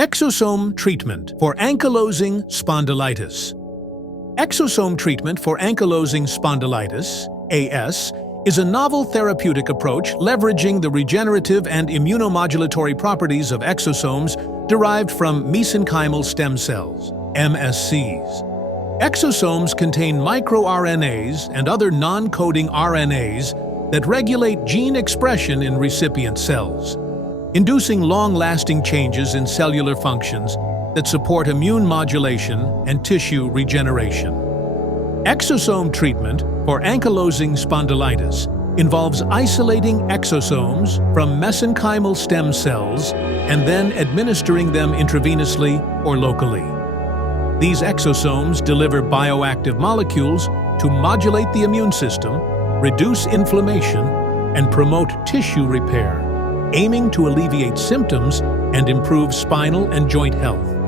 Exosome treatment for ankylosing spondylitis. Exosome treatment for ankylosing spondylitis, AS, is a novel therapeutic approach leveraging the regenerative and immunomodulatory properties of exosomes derived from mesenchymal stem cells, MSCs. Exosomes contain microRNAs and other non-coding RNAs that regulate gene expression in recipient cells, inducing long-lasting changes in cellular functions that support immune modulation and tissue regeneration. Exosome treatment for ankylosing spondylitis involves isolating exosomes from mesenchymal stem cells and then administering them intravenously or locally. These exosomes deliver bioactive molecules to modulate the immune system, reduce inflammation, and promote tissue repair, aiming to alleviate symptoms and improve spinal and joint health.